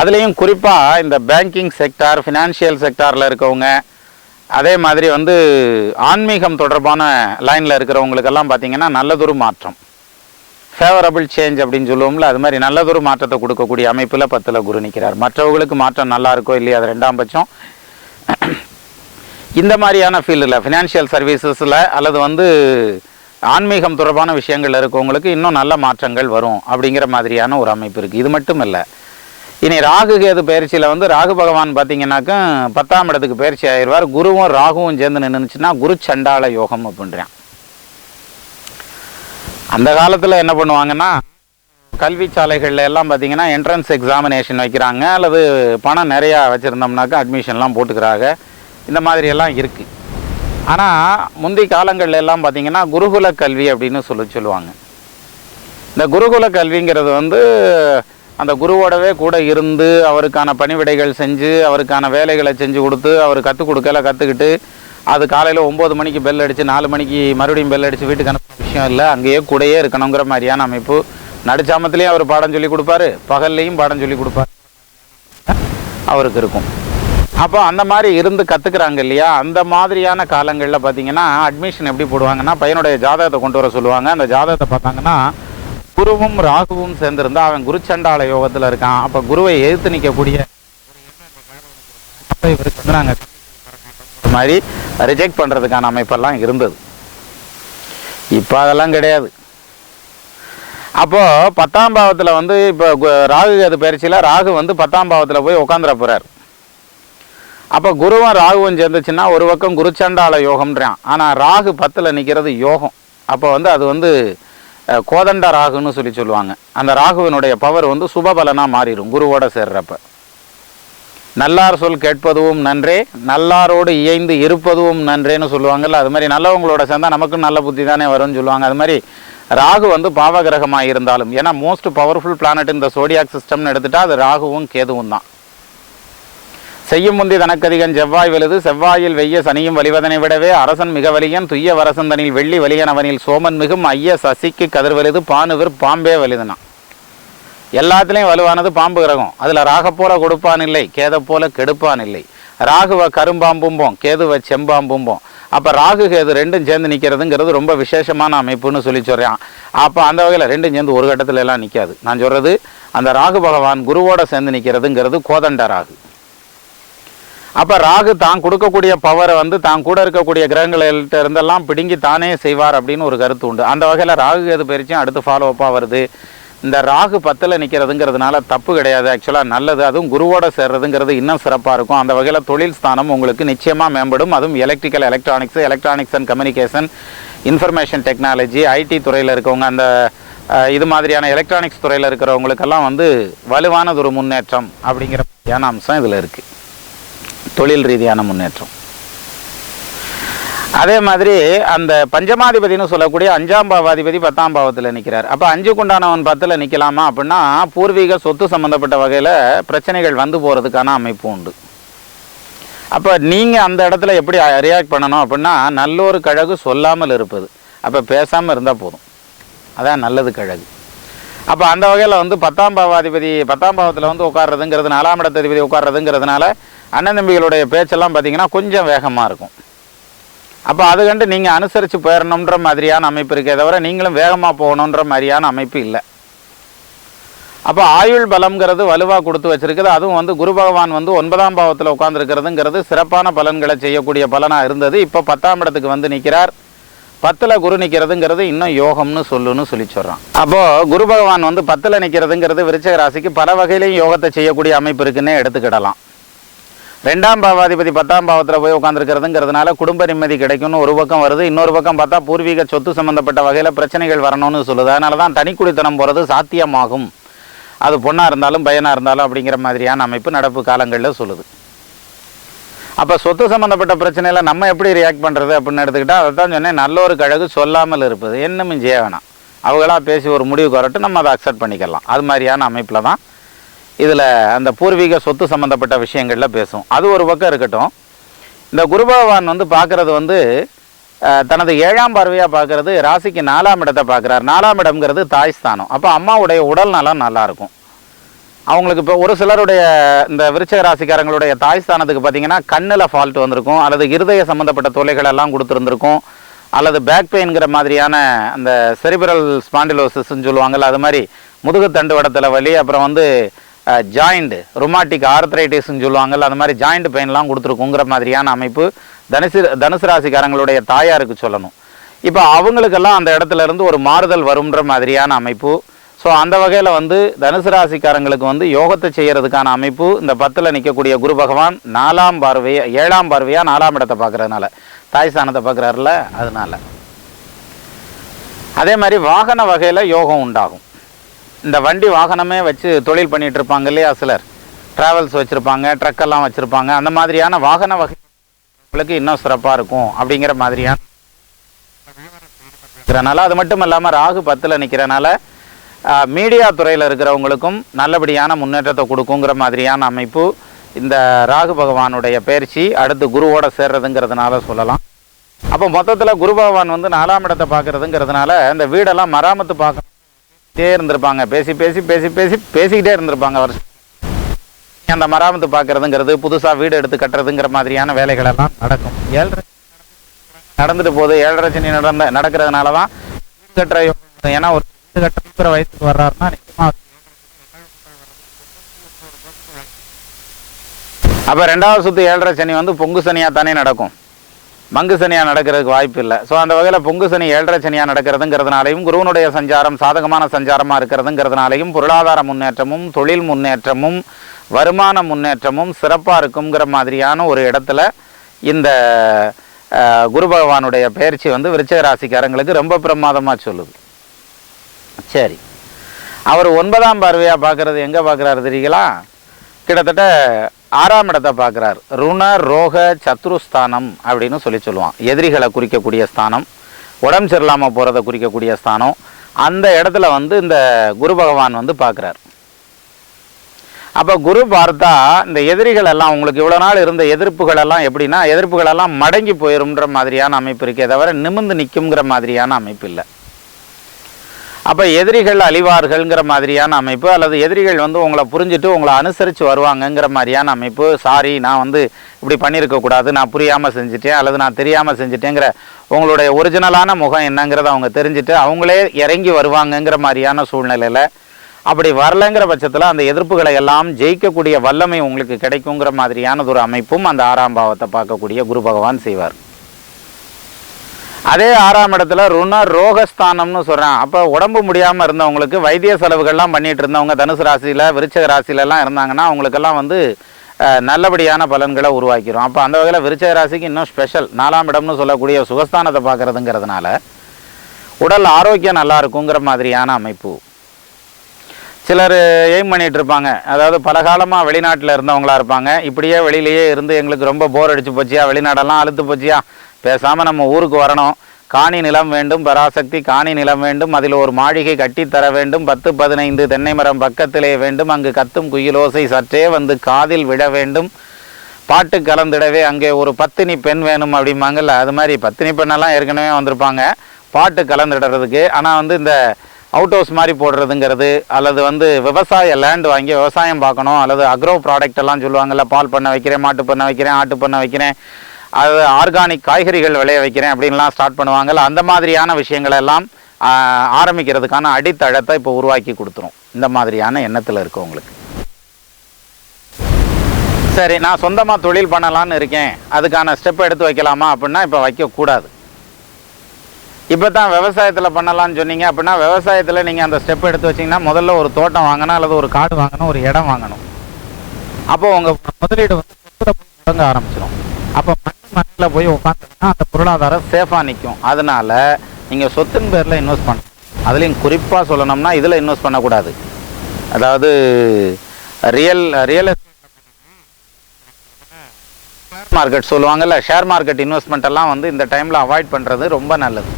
அதுலேயும் குறிப்பாக இந்த பேங்கிங் செக்டார், ஃபினான்ஷியல் செக்டாரில் இருக்கவங்க, அதே மாதிரி வந்து ஆன்மீகம் தொடர்பான லைனில் இருக்கிறவங்களுக்கெல்லாம் பார்த்திங்கன்னா நல்லதொரு மாற்றம், ஃபேவரபிள் சேஞ்ச் அப்படின்னு சொல்லுவோம்ல, அது மாதிரி நல்லதொரு மாற்றத்தை கொடுக்கக்கூடிய அமைப்பில் 10ல் குரு நிற்கிறார். மற்றவங்களுக்கு மாற்றம் நல்லா இருக்கோ இல்லையா அது ரெண்டாம் பட்சம். இந்த மாதிரியான ஃபீல்டில் ஃபினான்ஷியல் சர்வீசஸில் அல்லது வந்து ஆன்மீகம் தொடர்பான விஷயங்கள் இருக்கவங்களுக்கு இன்னும் நல்ல மாற்றங்கள் வரும் அப்படிங்கிற மாதிரியான ஒரு அமைப்பு இருக்குது. இது மட்டும் இல்லை, இனி ராகு கேது பயிற்சியில் வந்து ராகு பகவான் பார்த்திங்கன்னாக்கா 10ஆம் இடத்துக்கு பயிற்சி ஆயிடுவார். குருவும் ராகுவும் சேர்ந்து நின்றுச்சுன்னா குரு சண்டால யோகம் அப்படின்றான். அந்த காலத்தில் என்ன பண்ணுவாங்கன்னா, கல்வி சாலைகளில் எல்லாம் பார்த்திங்கன்னா என்ட்ரன்ஸ் எக்ஸாமினேஷன் வைக்கிறாங்க, அல்லது பணம் நிறையா வச்சுருந்தோம்னாக்கா அட்மிஷன்லாம் போட்டுக்கிறாங்க, இந்த மாதிரியெல்லாம் இருக்குது. ஆனால் முந்தைய காலங்களில் எல்லாம் பார்த்திங்கன்னா குருகுல கல்வி அப்படின்னு சொல்லுவாங்க. இந்த குருகுல கல்விங்கிறது வந்து அந்த குருவோடவே கூட இருந்து அவருக்கான பணிவிடைகள் செஞ்சு அவருக்கான வேலைகளை செஞ்சு கொடுத்து அவர் கற்றுக் கொடுக்கல கற்றுக்கிட்டு அது காலையில் 9 மணிக்கு பெல் அடித்து 4 மணிக்கு மறுபடியும் பெல் அடித்து வீட்டுக்கு அனுப்புற விஷயம் இல்லை, அங்கேயே கூடயே இருக்கணுங்கிற மாதிரியான அமைப்பு. நடுச்சாமத்துலேயும் அவர் பாடம் சொல்லி கொடுப்பாரு, பகல்லையும் பாடம் சொல்லி கொடுப்பாரு, அவருக்கு இருக்கும். அப்போ அந்த மாதிரி இருந்து கற்றுக்குறாங்க இல்லையா, அந்த மாதிரியான காலங்களில் பார்த்திங்கன்னா அட்மிஷன் எப்படி போடுவாங்கன்னா, பையனுடைய ஜாதகத்தை கொண்டு வர சொல்லுவாங்க. அந்த ஜாதகத்தை பார்த்தாங்கன்னா குருவும் ராகுவும் சேர்ந்துருந்தா அவன் குருச்சண்டால யோகத்தில் இருக்கான். அப்போ குருவை எதிர்த்து நிற்கக்கூடிய இவருக்கு வந்து நாங்கள் மாதிரி ரிஜெக்ட் பண்ணுறதுக்கான அமைப்பெல்லாம் இருந்தது. இப்போ அதெல்லாம் கிடையாது. அப்போது 10ஆம் பாவத்தில் வந்து இப்போ ராகு கேது பயிற்சியில் ராகு வந்து 10ஆம் பாவத்தில் போய் உட்காந்துட போகிறார். அப்போ குருவும் ராகுவும் சேர்ந்துச்சுன்னா ஒரு பக்கம் குருச்சண்டால யோகம்ன்றான். ஆனால் ராகு 10ல் நிற்கிறது யோகம். அப்போ வந்து அது வந்து கோதண்ட ராகுன்னு சொல்லுவாங்க. அந்த ராகுவினுடைய பவர் வந்து சுபபலனாக மாறிடும் குருவோட சேர்றப்ப. நல்லார் சொல் கேட்பதுவும் நன்றே, நல்லாரோடு இயைந்து இருப்பதும் நன்றேன்னு சொல்லுவாங்கல்ல, அது மாதிரி நல்லவங்களோட சேர்ந்தால் நமக்கும் நல்ல புத்தி தானே வரும்னு சொல்லுவாங்க. அது மாதிரி ராகு வந்து பாவகிரகமாக இருந்தாலும், ஏன்னா மோஸ்ட் பவர்ஃபுல் பிளானட் இந்த சோடியாக் சிஸ்டம்னு எடுத்துட்டா அது ராகுவும் கேதுவும் தான். செய்யும் முந்தி தனக்கதிகன் செவ்வாய் வெலுது, செவ்வாயில் வெய்ய சனியும் வலிவதனை விடவே அரசன் மிக வலியன் துய்ய வரசந்தனில் வெள்ளி வலியன் அவனில் சோமன் மிகும் ஐய சசிக்கு கதிர்வெலுது பானுவிர் பாம்பே வலிதுனா. எல்லாத்துலேயும் வலுவானது பாம்பு கிரகம். அதில் ராக போல கொடுப்பான் இல்லை, கேதை போல கெடுப்பான் இல்லை. ராகுவை கரும்பாம்பும்போம், கேதுவை செம்பாம்பும்போம். அப்போ ராகு கேது ரெண்டும் சேர்ந்து நிற்கிறதுங்கிறது ரொம்ப விசேஷமான அமைப்புன்னு சொல்கிறான். அப்போ அந்த வகையில் ரெண்டும் சேர்ந்து ஒரு கட்டத்தில் எல்லாம் நிற்காது. நான் சொல்கிறது அந்த ராகு பகவான் குருவோட சேர்ந்து நிற்கிறதுங்கிறது கோதண்ட ராகு. அப்போ ராகு தான் கொடுக்கக்கூடிய பவரை வந்து தான் கூட இருக்கக்கூடிய கிரகங்கள்கிட்ட இருந்தெல்லாம் பிடுங்கி தானே செய்வார் அப்படின்னு ஒரு கருத்து உண்டு. அந்த வகையில் ராகு கேது பயிற்சியும் அடுத்து ஃபாலோ அப்பாக வருது. இந்த ராகு 10ல் நிற்கிறதுங்கிறதுனால தப்பு கிடையாது, ஆக்சுவலாக நல்லது. அதுவும் குருவோட சேர்றதுங்கிறது இன்னும் சிறப்பாக இருக்கும். அந்த வகையில் தொழில் ஸ்தானம் உங்களுக்கு நிச்சயமாக மேம்படும். அதுவும் electrical, electronics and communication, information technology, IT துறையில் இருக்கவங்க, அந்த இது மாதிரியான எலக்ட்ரானிக்ஸ் துறையில் இருக்கிறவங்களுக்கெல்லாம் வந்து வலுவானது ஒரு முன்னேற்றம் அப்படிங்கிற மாதிரியான அம்சம் இதில் இருக்குது, தொழில் ரீதியான முன்னேற்றம். அதே மாதிரி அந்த பஞ்சமாதிபதினு சொல்லக்கூடிய 5ஆம் பாவாதிபதி 10ஆம் பாவத்தில் நிற்கிறார். அப்போ 5க்குண்டானவன் 10ல் நிற்கலாமா அப்படின்னா பூர்வீக சொத்து சம்மந்தப்பட்ட வகையில் பிரச்சனைகள் வந்து போகிறதுக்கான அமைப்பு உண்டு. அப்போ நீங்கள் அந்த இடத்துல எப்படி ரியாக்ட் பண்ணணும் அப்படின்னா, நல்லொரு கழகு சொல்லாமல் இருப்பது. அப்போ பேசாமல் இருந்தால் போதும், அதான் நல்லது கழகு. அப்போ அந்த வகையில் வந்து 10ஆம் பாவாதிபதி 10ஆம் பாவத்தில் வந்து உட்கார்றதுங்கிறது 4ஆம் இடத்ததிபதி உட்கார்றதுங்கிறதுனால அண்ணன் தம்பிகளுடைய பேச்செல்லாம் பார்த்திங்கன்னா கொஞ்சம் வேகமாக இருக்கும். அப்போ அது கண்டு நீங்கள் அனுசரித்து போயிடணுன்ற மாதிரியான அமைப்பு இருக்கே தவிர நீங்களும் வேகமாக போகணுன்ற மாதிரியான அமைப்பு இல்லை. அப்போ ஆயுள் பலம்ங்கிறது வலுவாக கொடுத்து வச்சுருக்குது. அதுவும் வந்து குரு பகவான் வந்து 9ஆம் பாவத்தில் உட்காந்துருக்கிறதுங்கிறது சிறப்பான பலன்களை செய்யக்கூடிய பலனாக இருந்தது. இப்போ 10ஆம் இடத்துக்கு வந்து நிற்கிறார். 10ல் குரு நிற்கிறதுங்கிறது இன்னும் யோகம்னு சொல்லி சொல்கிறான். அப்போது குரு பகவான் வந்து 10ல் நிற்கிறதுங்கிறது விருச்சிக ராசிக்கு பல வகையிலையும் யோகத்தை செய்யக்கூடிய அமைப்பு இருக்குன்னே எடுத்துக்கிடலாம். 2ஆம் பாவாதிபதி 10ஆம் பாவத்தில் போய் உட்காந்துருக்கிறதுங்கிறதுனால குடும்ப நிம்மதி கிடைக்கும்னு ஒரு பக்கம் வருது. இன்னொரு பக்கம் பார்த்தா பூர்வீக சொத்து சம்மந்தப்பட்ட வகையில் பிரச்சனைகள் வரணும்னு சொல்லுது. அதனால தான் தனிக்குடித்தனம் போகிறது சாத்தியமாகும், அது பொண்ணாக இருந்தாலும் பையனாக இருந்தாலும் அப்படிங்கிற மாதிரியான அமைப்பு நடப்பு காலங்களில் சொல்லுது. அப்போ சொத்து சம்மந்தப்பட்ட பிரச்சனையில் நம்ம எப்படி ரியாக்ட் பண்ணுறது அப்படின்னு எடுத்துக்கிட்டால் அதை தான் சொன்னேன், நல்ல ஒரு கழகு சொல்லாமல் இருப்பது. என்னமும் செய்ய வேணாம், அவங்களா பேசி ஒரு முடிவுக்கு வரட்டும், நம்ம அதை அக்செப்ட் பண்ணிக்கலாம். அது மாதிரியான அமைப்பில் தான் இதில் அந்த பூர்வீக சொத்து சம்மந்தப்பட்ட விஷயங்களில் பேசும். அது ஒரு பக்கம் இருக்கட்டும். இந்த குரு பகவான் வந்து பார்க்குறது வந்து தனது 7ஆம் பார்வையாக பார்க்குறது ராசிக்கு 4ஆம் இடத்தை பார்க்குறார். 4ஆம் இடம்ங்கிறது தாய் ஸ்தானம். அப்போ அம்மாவுடைய உடல் நலம் நல்லாயிருக்கும். அவங்களுக்கு இப்போ ஒரு சிலருடைய இந்த விருச்சிக ராசிக்காரங்களுடைய தாய் ஸ்தானத்துக்கு பார்த்திங்கன்னா கண்ணில் ஃபால்ட் வந்திருக்கும், அல்லது இருதய சம்மந்தப்பட்ட தொல்லைகளெல்லாம் கொடுத்துருந்துருக்கும், அல்லது பேக் பெயின்கிற மாதிரியான அந்த செரிபிரல் ஸ்பாண்டிலோசிஸ்ன்னு சொல்லுவாங்கள்ல, அது மாதிரி முதுகுத்தண்டு வடத்தில் வலி, அப்புறம் வந்து ஜாயிண்ட் ருமாட்டிக் ஆர்த்ரைட்டிஸ்ன்னு சொல்லுவாங்கள்ல, அது மாதிரி ஜாயிண்ட் பெயின்லாம் கொடுத்துருக்குங்கிற மாதிரியான அமைப்பு தனுசு ராசிக்காரங்களுடைய தாயாருக்கு சொல்லணும். இப்போ அவங்களுக்கெல்லாம் அந்த இடத்துல இருந்து ஒரு மாறுதல் வரும்ன்ற மாதிரியான அமைப்பு. ஸோ அந்த வகையில் வந்து தனுசு ராசிக்காரங்களுக்கு வந்து யோகத்தை செய்கிறதுக்கான அமைப்பு இந்த 10ல் நிற்கக்கூடிய குரு பகவான் 7ஆம் பார்வையாக 4ஆம் இடத்தை பார்க்குறதுனால, தாய் ஸ்தானத்தை பார்க்குறாருல, அதனால. அதே மாதிரி வாகன வகையில் யோகம் உண்டாகும். இந்த வண்டி வாகனமே வச்சு தொழில் பண்ணிகிட்டு இருப்பாங்க இல்லையா, சிலர் ட்ராவல்ஸ் வச்சுருப்பாங்க, ட்ரக்கெல்லாம் வச்சுருப்பாங்க, அந்த மாதிரியான வாகன வகைகளுக்கு இன்னும் சிறப்பாக இருக்கும் அப்படிங்கிற மாதிரியான. அது மட்டும் இல்லாமல் ராகு 10ல் நிற்கிறனால மீடியா துறையில் இருக்கிறவங்களுக்கும் நல்லபடியான முன்னேற்றத்தை கொடுக்குங்கிற மாதிரியான அமைப்பு இந்த ராகு பகவானுடைய பயிற்சி அடுத்து குருவோட சேர்றதுங்கிறதுனால சொல்லலாம். அப்போ மொத்தத்தில் குரு பகவான் வந்து 4ஆம் இடத்தை பார்க்குறதுங்கிறதுனால இந்த வீடெல்லாம் மராமத்து பார்க்கட்டே இருந்திருப்பாங்க, பேசிக்கிட்டே இருந்திருப்பாங்க வருஷம். அந்த மராமத்து பார்க்குறதுங்கிறது, புதுசாக வீடு எடுத்து கட்டுறதுங்கிற மாதிரியான வேலைகளெல்லாம் நடக்கும். 7 நடந்துட்டு போகுது. 7 சனி நடக்கிறதுனால தான் கட்டுற, ஏன்னா ஒரு கட்டுற வயசுக்கு வர்றாருன்னா நிச்சயமாக. அப்போ 2வது சுற்று 7 சனி வந்து பொங்கு சனியாக தானே நடக்கும், மங்கு சனியாக நடக்கிறதுக்கு வாய்ப்பு இல்லை. ஸோ அந்த வகையில் பொங்கு சனி 7 சனியாக நடக்கிறதுங்கிறதுனாலையும் குருவனுடைய சஞ்சாரம் சாதகமான சஞ்சாரமாக இருக்கிறதுங்கிறதுனாலையும் பொருளாதார முன்னேற்றமும் தொழில் முன்னேற்றமும் வருமான முன்னேற்றமும் சிறப்பாக இருக்குங்கிற மாதிரியான ஒரு இடத்துல இந்த குரு பகவானுடைய பயிற்சி வந்து விருச்சிக ராசிக்காரங்களுக்கு ரொம்ப பிரமாதமாக சொல்லுது. சரி, அவர் 9ஆம் பார்வையாக பார்க்குறது எங்கே பார்க்குறாரு தெரியுங்களா? கிட்டத்தட்ட 6ஆம் இடத்தை பார்க்குறார். ருண ரோக சத்ருஸ்தானம் அப்படின்னு சொல்லுவான். எதிரிகளை குறிக்கக்கூடிய ஸ்தானம், உடம்பு சரியில்லாமல் போகிறத குறிக்கக்கூடிய ஸ்தானம். அந்த இடத்துல வந்து இந்த குரு பகவான் வந்து பார்க்குறார். அப்போ குரு பார்த்தா இந்த எதிரிகள் எல்லாம், உங்களுக்கு இவ்வளோ நாள் இருந்த எதிர்ப்புகளெல்லாம் எப்படின்னா, எதிர்ப்புகளெல்லாம் மடங்கி போயிரும்ன்ற மாதிரியான அமைப்பு இருக்கே தவிர நிமிர்ந்து நிற்குங்கிற மாதிரியான அமைப்பு இல்லை. அப்போ எதிரிகள் அழிவார்கள்ங்கிற மாதிரியான அமைப்பு, அல்லது எதிரிகள் வந்து உங்களை புரிஞ்சுட்டு உங்களை அனுசரித்து வருவாங்கங்கிற மாதிரியான அமைப்பு. சாரி, நான் வந்து இப்படி பண்ணியிருக்கக்கூடாது, நான் புரியாமல் செஞ்சுட்டேன், அல்லது நான் தெரியாமல் செஞ்சுட்டேங்கிற உங்களுடைய ஒரிஜினலான முகம் என்னங்கிறத அவங்க தெரிஞ்சுட்டு அவங்களே இறங்கி வருவாங்கங்கிற மாதிரியான சூழ்நிலையில், அப்படி வரலைங்கிற பட்சத்தில் அந்த எதிர்ப்புகளை எல்லாம் ஜெயிக்கக்கூடிய வல்லமை உங்களுக்கு கிடைக்குங்கிற மாதிரியானது ஒரு அமைப்பும் அந்த 6ஆம் பாவத்தை பார்க்கக்கூடிய குரு பகவான் செய்வார். அதே 6ஆம் இடத்துல ருண ரோகஸ்தானம்னு சொல்கிறேன். அப்போ உடம்பு முடியாமல் இருந்தவங்களுக்கு வைத்திய செலவுகள்லாம் பண்ணிகிட்டு இருந்தவங்க தனுசு ராசியில் விருச்சிக ராசியிலலாம் இருந்தாங்கன்னா அவங்களுக்கெல்லாம் வந்து நல்லபடியான பலன்களை உருவாக்கிடும். அப்போ அந்த வகையில் விருச்சிக ராசிக்கு இன்னும் ஸ்பெஷல் 4ஆம் இடம்னு சொல்லக்கூடிய சுகஸ்தானத்தை பார்க்குறதுங்கிறதுனால உடல் ஆரோக்கியம் நல்லா இருக்குங்கிற மாதிரியான அமைப்பு. சிலர் எய்ம் பண்ணிகிட்டு இருப்பாங்க, அதாவது பல காலமாக வெளிநாட்டில் இருந்தவங்களாக இருப்பாங்க. இப்படியே வெளியிலேயே இருந்து எங்களுக்கு ரொம்ப போர் அடிச்சு போச்சியா, வெளிநாடெல்லாம் அழுத்து போச்சியா, பேசாமல் நம்ம ஊருக்கு வரணும், காணி நிலம் வேண்டும், பராசக்தி காணி நிலம் வேண்டும், அதில் ஒரு மாளிகை கட்டித்தர வேண்டும், 10-15 தென்னை மரம் பக்கத்திலே வேண்டும், அங்கு கத்தும் குயிலோசை சற்றே வந்து காதில் விட வேண்டும், பாட்டு கலந்துடவே அங்கே ஒரு பத்தினி பெண் வேணும் அப்படிம்பாங்கல்ல, அது மாதிரி பத்தினி பெண்ணெல்லாம் ஏற்கனவே வந்திருப்பாங்க பாட்டு கலந்துடுறதுக்கு. ஆனால் வந்து இந்த அவுட் ஹவுஸ் மாதிரி போடுறதுங்கிறது, அல்லது வந்து விவசாய லேண்ட் வாங்கி விவசாயம் பார்க்கணும், அல்லது அக்ரோ ப்ராடக்ட் எல்லாம் சொல்லுவாங்கள்ல, பால் பண்ண வைக்கிறேன், மாட்டு பண்ண வைக்கிறேன், ஆட்டு பண்ண வைக்கிறேன், அது ஆர்கானிக் காய்கறிகள் விளைய வைக்கிறேன் அப்படின்லாம் ஸ்டார்ட் பண்ணுவாங்கள்ல, அந்த மாதிரியான விஷயங்களெல்லாம் ஆரம்பிக்கிறதுக்கான அடித்தளத்தை இப்போ உருவாக்கி கொடுத்துரும் இந்த மாதிரியான எண்ணத்தில் இருக்கவங்களுக்கு. சரி, நான் சொந்தமாக தொழில் பண்ணலான்னு இருக்கேன், அதுக்கான ஸ்டெப் எடுத்து வைக்கலாமா அப்படின்னா இப்போ வைக்கக்கூடாது. இப்போ தான் விவசாயத்தில் பண்ணலான்னு சொன்னீங்க அப்படின்னா, விவசாயத்தில் நீங்கள் அந்த ஸ்டெப் எடுத்து வச்சிங்கன்னா முதல்ல ஒரு தோட்டம் வாங்கணும், அல்லது ஒரு காடு வாங்கணும், ஒரு இடம் வாங்கணும். அப்போது உங்கள் முதலீடு வந்து சொத்துல போய் தொடங்க ஆரம்பிச்சிடும். அப்போ மண்ணில் போய் உட்காந்துன்னா அந்த பொருளாதாரம் சேஃபாக நிற்கும். அதனால் நீங்கள் சொத்தின் பேரில் இன்வெஸ்ட் பண்ணணும். அதுலேயும் குறிப்பாக சொல்லணும்னா இதில் இன்வெஸ்ட் பண்ணக்கூடாது. அதாவது ரியல் மார்க்கெட் சொல்லுவாங்கள்ல, ஷேர் மார்க்கெட் இன்வெஸ்ட்மெண்ட் எல்லாம் வந்து இந்த டைமில் அவாய்ட் பண்ணுறது ரொம்ப நல்லது.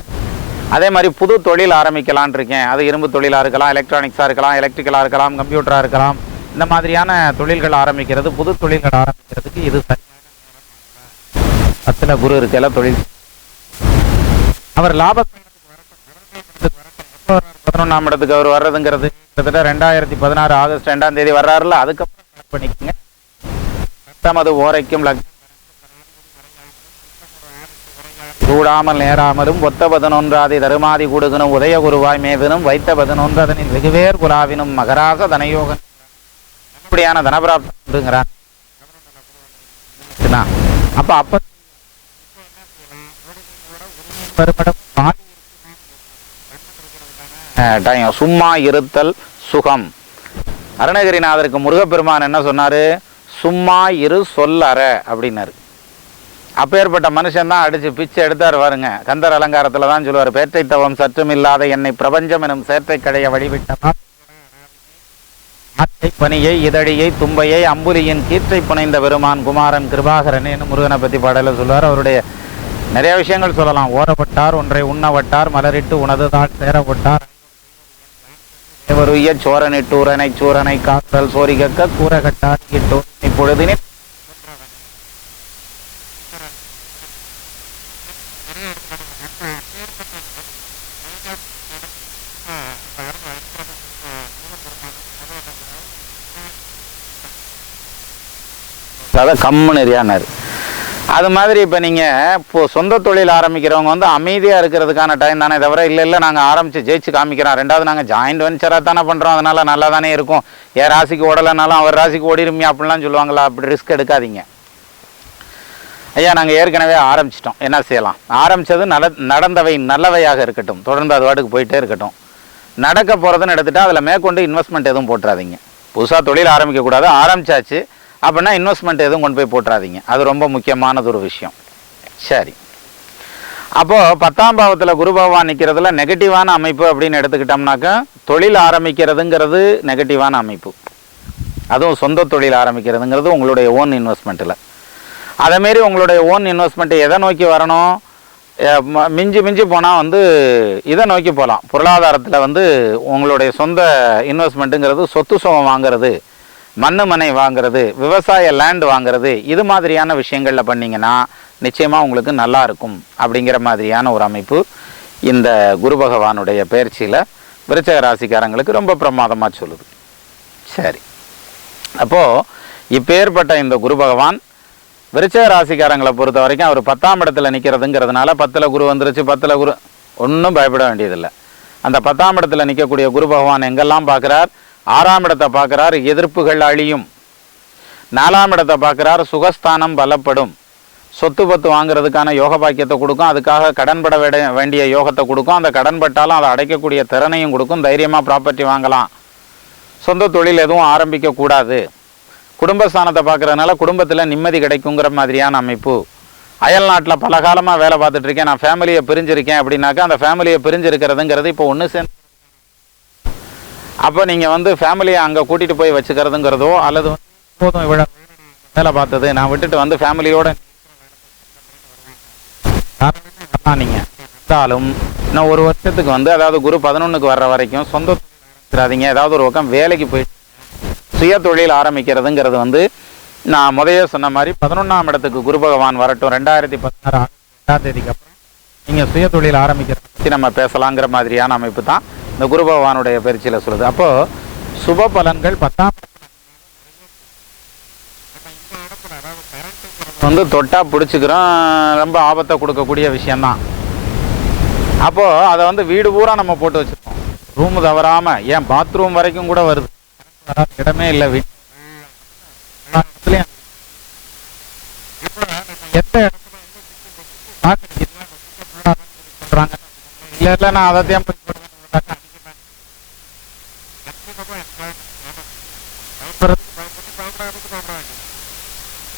அதே மாதிரி புது தொழில் ஆரம்பிக்கலான் இருக்கேன், அது இரும்பு தொழிலாக இருக்கலாம், எலக்ட்ரானிக்ஸாக இருக்கலாம், எலக்ட்ரிக்கலாக இருக்கலாம், கம்ப்யூட்டராக இருக்கலாம், இந்த மாதிரியான தொழில்கள் ஆரம்பிக்கிறது, புது தொழில்கள் ஆரம்பிக்கிறதுக்கு இது சரியான 10ல் குரு இருக்கல தொழில். அவர் லாப 11ஆம் இடத்துக்கு அவர் வர்றதுங்கிறது கிட்டத்தட்ட 2016 ஆகஸ்ட் 2ஆம் தேதி வர்றாருல, அதுக்கப்புறம் ஸ்டார்ட் பண்ணிக்கோங்க. தமது ஓரைக்கும் கூடாமல் நேராமலும் ஒத்த 11ஆதி தருமாதி கூடுகனும் உதய குருவாய் மேவினும் வைத்த 11 அதனின் வெகுவேர் குலாவினும் மகராச தனயோகன் இப்படியான தனபிராப்திங்கிறான். அப்ப சும்மா இருத்தல் சுகம். அருணகிரிநாதருக்கு முருகப்பெருமான் என்ன சொன்னாரு? சும்மா இரு சொல்லற அப்படின்னாரு. அப்பேற்பட்ட மனுஷன் தான் அடிச்சு பிச்சை எடுத்தார் பாருங்க. கந்தர் அலங்காரத்துல தான் சொல்லுவார், பேற்றை தவம் சற்றும் இல்லாத என்னை பிரபஞ்சம் எனும் சேற்றை கடைய வழிவிட்டமா பனியை இதழியை தும்பையை அம்புலியின் கீற்றை புனைந்த பெருமான் குமாரன் கிருபாகரன் முருகனை பத்தி பாடல சொல்லுவார். அவருடைய நிறைய விஷயங்கள் சொல்லலாம். ஓரப்பட்டார் ஒன்றை உண்ணவட்டார் மலரிட்டு உணதுதான் சேரப்பட்டார் சோரனிட்டு ஊரனை சூரனை காத்தல் சோரிகக்க கூறகட்டார் இப்பொழுதினே கம்முன்னு எரியானார். அது மாதிரி இப்போ நீங்கள் இப்போ சொந்த தொழில் ஆரம்பிக்கிறவங்க வந்து அமைதியாக இருக்கிறதுக்கான டைம் தானே தவிர, இல்லை நாங்கள் ஆரம்பித்து ஜெயிச்சு காமிக்கிறோம், ரெண்டாவது நாங்கள் ஜாயிண்ட் வெஞ்சராக தானே பண்ணுறோம், அதனால் நல்லா தானே இருக்கும், என் ராசிக்கு ஓடலைனாலும் அவர் ராசிக்கு ஓடிருமியா அப்படின்லாம் சொல்லுவாங்களா. அப்படி ரிஸ்க் எடுக்காதீங்க. ஐயா நாங்கள் ஏற்கனவே ஆரம்பிச்சிட்டோம், என்ன செய்யலாம்? ஆரம்பித்தது நடந்தவை நல்லவையாக இருக்கட்டும், தொடர்ந்து அது வாட்டுக்கு போயிட்டே இருக்கட்டும். நடக்க போகிறதுன்னு எடுத்துகிட்டா அதில் மேற்கொண்டு இன்வெஸ்ட்மெண்ட் எதுவும் போட்டுறாதீங்க. புதுசாக தொழில் ஆரம்பிக்கக்கூடாது, ஆரம்பித்தாச்சு அப்படின்னா இன்வெஸ்ட்மெண்ட் எதுவும் கொண்டு போய் போட்டுறாதீங்க. அது ரொம்ப முக்கியமானது ஒரு விஷயம். சரி, அப்போது 10ஆம் பாவத்தில் குரு பகவான் நிற்கிறதுல நெகட்டிவான அமைப்பு அப்படின்னு எடுத்துக்கிட்டோம்னாக்கா, தொழில் ஆரம்பிக்கிறதுங்கிறது நெகட்டிவான அமைப்பு. அதுவும் சொந்த தொழில் ஆரம்பிக்கிறதுங்கிறது உங்களுடைய ஓன் இன்வெஸ்ட்மெண்ட்டில். அதேமாரி உங்களுடைய ஓன் இன்வெஸ்ட்மெண்ட்டு எதை நோக்கி வரணும்? மிஞ்சி போனால் வந்து இதை நோக்கி போகலாம். பொருளாதாரத்தில் வந்து உங்களுடைய சொந்த இன்வெஸ்ட்மெண்ட்டுங்கிறது சொத்து சுகம் வாங்கிறது, மண்ணு மனை வாங்கிறது, விவசாய லேண்ட் வாங்கிறது, இது மாதிரியான விஷயங்களில் பண்ணிங்கன்னா நிச்சயமாக உங்களுக்கு நல்லா இருக்கும் அப்படிங்கிற மாதிரியான ஒரு அமைப்பு இந்த குரு பகவானுடைய பயிற்சியில் விருச்சக ராசிக்காரங்களுக்கு ரொம்ப பிரமாதமாக சொல்லுது. சரி, அப்போது இப்பேற்பட்ட இந்த குரு பகவான் விருச்சக ராசிக்காரங்களை பொறுத்த வரைக்கும் அவர் 10ஆம் இடத்துல நிற்கிறதுங்கிறதுனால, 10ல் குரு வந்துருச்சு, 10ல் குரு ஒன்றும் பயப்பட வேண்டியதில்லை. அந்த 10ஆம் இடத்துல நிற்கக்கூடிய குரு பகவான் எங்கெல்லாம் பார்க்குறார்? 6ஆம் இடத்தை பார்க்குறார், எதிர்ப்புகள் அழியும். 4ஆம் இடத்தை பார்க்குறார், சுகஸ்தானம் பலப்படும். சொத்து பத்து வாங்குறதுக்கான யோக பாக்கியத்தை கொடுக்கும், அதுக்காக கடன்பட வேண்டிய யோகத்தை கொடுக்கும், அந்த கடன்பட்டாலும் அதை அடைக்கக்கூடிய திறனையும் கொடுக்கும், தைரியமாக ப்ராப்பர்ட்டி வாங்கலாம். சொந்த தொழில் எதுவும் ஆரம்பிக்கக்கூடாது. குடும்பஸ்தானத்தை பார்க்குறதுனால குடும்பத்தில் நிம்மதி கிடைக்குங்கிற மாதிரியான அமைப்பு. அயல் நாட்டில் பல காலமாக வேலை பார்த்துட்ருக்கேன், நான் ஃபேமிலியை பிரிஞ்சிருக்கேன் அப்படின்னாக்கா, அந்த ஃபேமிலியை பிரிஞ்சிருக்கிறதுங்கிறது இப்போ ஒன்று சேர்ந்து அப்போ நீங்கள் வந்து ஃபேமிலியை அங்கே கூட்டிகிட்டு போய் வச்சுக்கிறதுங்கிறதோ, அல்லது போதும் இவ்வளோ வேலை பார்த்தது நான் விட்டுட்டு வந்து ஃபேமிலியோட நீங்கள் இருந்தாலும் இன்னும் ஒரு வருஷத்துக்கு வந்து, அதாவது குரு 11க்கு வர்ற வரைக்கும் சொந்த ஏதாவது ஒரு பக்கம் வேலைக்கு போய் சுய தொழில் ஆரம்பிக்கிறதுங்கிறது வந்து நான் முதைய சொன்ன மாதிரி 11ஆம் இடத்துக்கு குரு பகவான் வரட்டும். 2016 ஆகஸ்ட் 2ஆம் தேதிக்கு அப்புறம் நீங்கள் சுய தொழில் ஆரம்பிக்கிறத பற்றி நம்ம பேசலாங்கிற மாதிரியான அமைப்பு தான் இந்த குரு பகவானுடைய பயிற்சியில் சொல்லுது. அப்போது சுப பலன்கள் 10ஆம் வந்து தொட்டா பிடிச்சிக்கிறோம், ரொம்ப ஆபத்தை கொடுக்கக்கூடிய விஷயந்தான். அப்போது அதை வந்து வீடு பூரா நம்ம போட்டு வச்சுருக்கோம், ரூமு தவறாமல், ஏன் பாத்ரூம் வரைக்கும் கூட வருது, இடமே இல்லை வீட்டு எந்த இடத்துல சொல்கிறாங்க இல்லை இல்லை நான் அதைத்தான்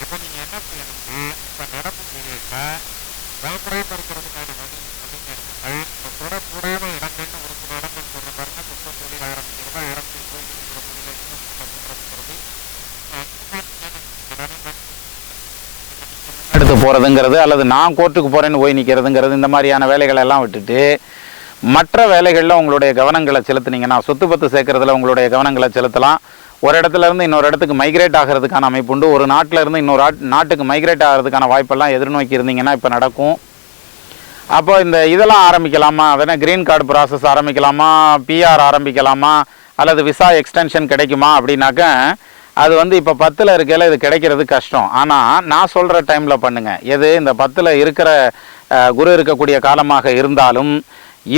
இப்போ நீங்கள் என்ன செய்யணும்னா இப்போ நடப்பு பீரியட்ல பயப்படுறதுக்கான வழி அப்படிங்கிறது தொடர்புடைய இடங்கள்னு ஒரு சில இடங்கள் சொல்ற பாருங்க, சொந்த தொழில் ஆரம்பிக்கிறதா, இடத்தில் போயிருக்கிற தொழிலை எடுத்து போகிறதுங்கிறது, அல்லது நான் கோர்ட்டுக்கு போகிறேன்னு போய் நிற்கிறதுங்கிறது, இந்த மாதிரியான வேலைகளை எல்லாம் விட்டுட்டு மற்ற வேலைகளில் உங்களுடைய கவனங்களை செலுத்துனீங்கன்னா, சொத்து பத்து சேர்க்கறதுல உங்களுடைய கவனங்களை செலுத்தலாம். ஒரு இடத்துல இருந்து இன்னொரு இடத்துக்கு மைக்ரேட் ஆகிறதுக்கான அமைப்பு உண்டு. ஒரு நாட்டில் இருந்து இன்னொரு நாட்டுக்கு மைக்ரேட் ஆகிறதுக்கான வாய்ப்பெல்லாம் எதிர்நோக்கி இருந்தீங்கன்னா இப்போ நடக்கும். அப்போ இந்த இதெல்லாம் ஆரம்பிக்கலாமா, அதனால் க்ரீன் கார்டு ப்ராசஸ் ஆரம்பிக்கலாமா, பிஆர் ஆரம்பிக்கலாமா, அல்லது விசா எக்ஸ்டென்ஷன் கிடைக்குமா அப்படின்னாக்க அது வந்து இப்போ 10ல் இருக்கையில் இது கிடைக்கிறது கஷ்டம். ஆனால் நான் சொல்கிற டைமில் பண்ணுங்கள். எது இந்த 10ல் இருக்கிற குரு இருக்கக்கூடிய காலமாக இருந்தாலும்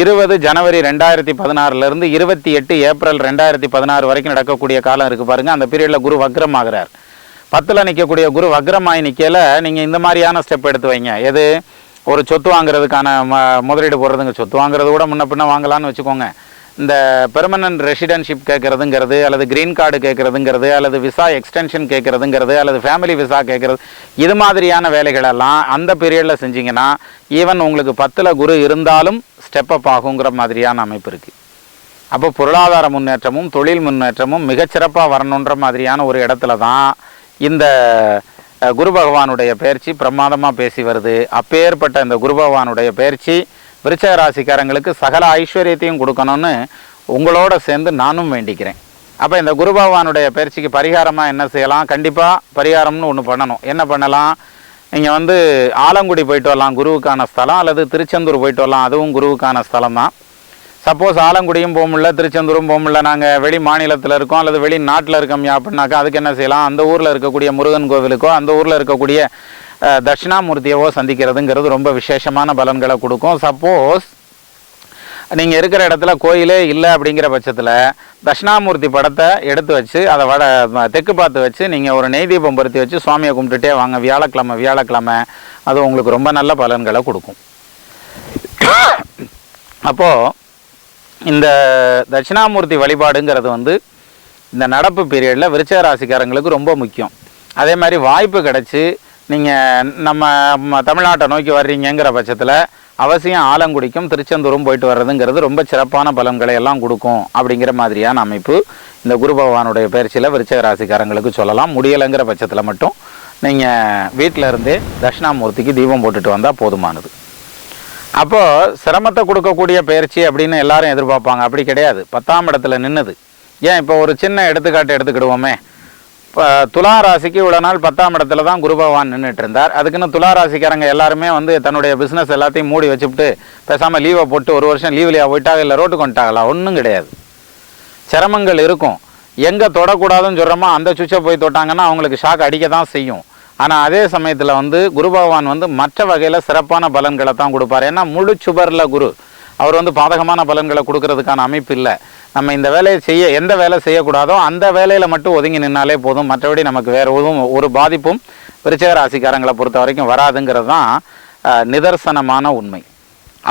20 ஜனவரி 2016 28 ஏப்ரல் 2016 வரைக்கும் நடக்கக்கூடிய காலம் இருக்குது பாருங்கள். அந்த பீரியடில் குரு வக்ரம் ஆகிறார். 10ல் நிற்கக்கூடிய குரு வக்ரமாகி நிற்கல நீங்கள் இந்த மாதிரியான ஸ்டெப் எடுத்து வைங்க. எது, ஒரு சொத்து வாங்குறதுக்கான முதலீடு போடுறதுங்க, சொத்து வாங்குறது கூட முன்ன பின்ன வாங்கலான்னு வச்சுக்கோங்க. இந்த பெர்மனன்ட் ரெசிடென்ஷிப் கேட்குறதுங்கிறது, அல்லது க்ரீன் கார்டு கேட்குறதுங்கிறது, அல்லது விசா எக்ஸ்டென்ஷன் கேட்குறதுங்கிறது, அல்லது ஃபேமிலி விசா கேட்குறது, இது மாதிரியான வேலைகளெல்லாம் அந்த பீரியடில் செஞ்சிங்கன்னா ஈவன் உங்களுக்கு 10ல் குரு இருந்தாலும் ஸ்டெப் அப் ஆகுங்கிற மாதிரியான அமைப்பு இருக்குது. அப்போ பொருளாதார முன்னேற்றமும் தொழில் முன்னேற்றமும் மிகச்சிறப்பாக வரணுன்ற மாதிரியான ஒரு இடத்துல தான் இந்த குரு பகவானுடைய பயிற்சி பிரமாதமாக பேசி வருது. அப்பேற்பட்ட இந்த குரு பகவானுடைய பயிற்சி விருச்சிக ராசிக்காரங்களுக்கு சகல ஐஸ்வர்யத்தையும் கொடுக்கணும்னு உங்களோட சேர்ந்து நானும் வேண்டிக்கிறேன். அப்போ இந்த குரு பகவானுடைய பயிற்சிக்கு பரிகாரமாக என்ன செய்யலாம்? கண்டிப்பாக பரிகாரம்னு ஒன்று பண்ணணும். என்ன பண்ணலாம்? நீங்கள் வந்து ஆலங்குடி போயிட்டு வரலாம், குருவுக்கான ஸ்தலம், அல்லது திருச்செந்தூர் போயிட்டு வரலாம், அதுவும் குருவுக்கான ஸ்தலம் தான். சப்போஸ் ஆலங்குடியும் போக முடியல, திருச்செந்தூரும் போக முடியல, நாங்கள் வெளி மாநிலத்தில் இருக்கோம் அல்லது வெளிநாட்டில் இருக்கோம் அப்படின்னாக்கா அதுக்கு என்ன செய்யலாம்? அந்த ஊரில் இருக்கக்கூடிய முருகன் கோவிலுக்கோ அந்த ஊரில் இருக்கக்கூடிய தட்சிணாமூர்த்தியவோ சந்திக்கிறதுங்கிறது ரொம்ப விசேஷமான பலன்களை கொடுக்கும். சப்போஸ் நீங்கள் இருக்கிற இடத்துல கோயிலே இல்லை அப்படிங்கிற பட்சத்தில் தட்சிணாமூர்த்தி படத்தை எடுத்து வச்சு அதை தெற்கு பார்த்து வச்சு நீங்கள் ஒரு நெய் தீபம் பொருத்தி வச்சு சுவாமியை கும்பிட்டுட்டே வாங்க வியாழக்கிழமை அது உங்களுக்கு ரொம்ப நல்ல பலன்களை கொடுக்கும். அப்போது இந்த தட்சிணாமூர்த்தி வழிபாடுங்கிறது வந்து இந்த நடப்பு பீரியடில் விருச்சிக ராசிக்காரங்களுக்கு ரொம்ப முக்கியம். அதே மாதிரி வாய்ப்பு கிடச்சி நீங்கள் நம்ம தமிழ்நாட்டை நோக்கி வர்றீங்கிற பட்சத்தில் அவசியம் ஆலங்குடிக்கும் திருச்செந்தூரும் போயிட்டு வர்றதுங்கிறது ரொம்ப சிறப்பான பலன்களை எல்லாம் கொடுக்கும் அப்படிங்கிற மாதிரியான அமைப்பு இந்த குரு பகவானுடைய பயிற்சியில் விருச்சிக ராசிக்காரங்களுக்கு சொல்லலாம். முடியலைங்கிற பட்சத்தில் மட்டும் நீங்கள் வீட்டில் இருந்தே தட்சிணாமூர்த்திக்கு தீபம் போட்டுட்டு வந்தால் போதுமானது. அப்போது சிரமத்தை கொடுக்கக்கூடிய பயிற்சி அப்படின்னு எல்லாரும் எதிர்பார்ப்பாங்க. அப்படி கிடையாது. 10ஆம் இடத்துல நின்றுது. ஏன் இப்போ ஒரு சின்ன எடுத்துக்காட்டு எடுத்துக்கிடுவோமே. இப்போ துலா ராசிக்கு இவ்வளோ நாள் 10ஆம் இடத்துல தான் குரு பகவான் நின்றுட்டு இருந்தார். அதுக்குன்னு துலா ராசிக்காரங்க எல்லாருமே வந்து தன்னுடைய பிஸ்னஸ் எல்லாத்தையும் மூடி வச்சுவிட்டு பேசாமல் லீவை போட்டு ஒரு வருஷம் லீவ்லையாக போயிட்டாங்க, இல்லை ரோட்டுக்கு வந்துட்டாங்களா? ஒன்றும் கிடையாது. சிரமங்கள் இருக்கும். எங்கே தொடக்கூடாதுன்னு சொல்கிறோமோ அந்த சுவிட்சை போய் தொட்டாங்கன்னா அவங்களுக்கு ஷாக் அடிக்க தான் செய்யும். ஆனால் அதே சமயத்தில் வந்து குரு பகவான் வந்து மற்ற வகையில் சிறப்பான பலன்களை தான் கொடுப்பார். ஏன்னா முழு சுபரில் குரு அவர் வந்து பாதகமான பலன்களை கொடுக்கறதுக்கான அமைப்பு இல்லை. நம்ம இந்த வேலையை எந்த வேலை செய்யக்கூடாதோ அந்த வேலையில் மட்டும் ஒதுங்கி நின்னாலே போதும். மற்றபடி நமக்கு வேறு ஒரு பாதிப்பும் விருச்சிக ராசிக்காரங்களை பொறுத்த வரைக்கும் வராதுங்கிறது தான் நிதர்சனமான உண்மை.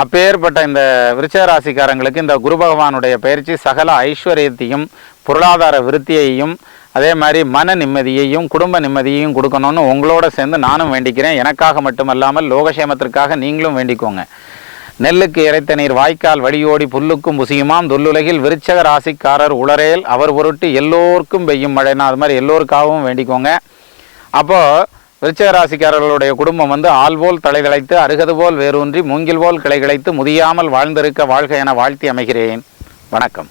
அப்பேற்பட்ட இந்த விருச்சிக ராசிக்காரங்களுக்கு இந்த குரு பகவானுடைய பயிற்சி சகல ஐஸ்வர்யத்தையும் பொருளாதார விருத்தியையும் அதே மாதிரி மன நிம்மதியையும் குடும்ப நிம்மதியையும் கொடுக்கணும்னு உங்களோட சேர்ந்து நானும் வேண்டிக்கிறேன். எனக்காக மட்டுமல்லாமல் லோகசேமத்திற்காக நீங்களும் வேண்டிக்கோங்க. நெல்லுக்கு இறைத்த நீர் வாய்க்கால் வழியோடி புல்லுக்கும் புசியுமாம் தொல்லுலகில் விருச்சிக ராசிக்காரர் உளரேல் அவர் பொருட்டு எல்லோருக்கும் பெய்யும் மழைனா அது மாதிரி எல்லோருக்காகவும் வேண்டிக்கோங்க. அப்போது விருச்சிக ராசிக்காரர்களுடைய குடும்பம் வந்து ஆள்போல் தலைதளைத்து அருகது போல் வேரூன்றி மூங்கில் போல் கிளை கிளைத்து முதியாமல் வாழ்ந்திருக்க வாழ்க என வாழ்த்தி அமைகிறேன். வணக்கம்.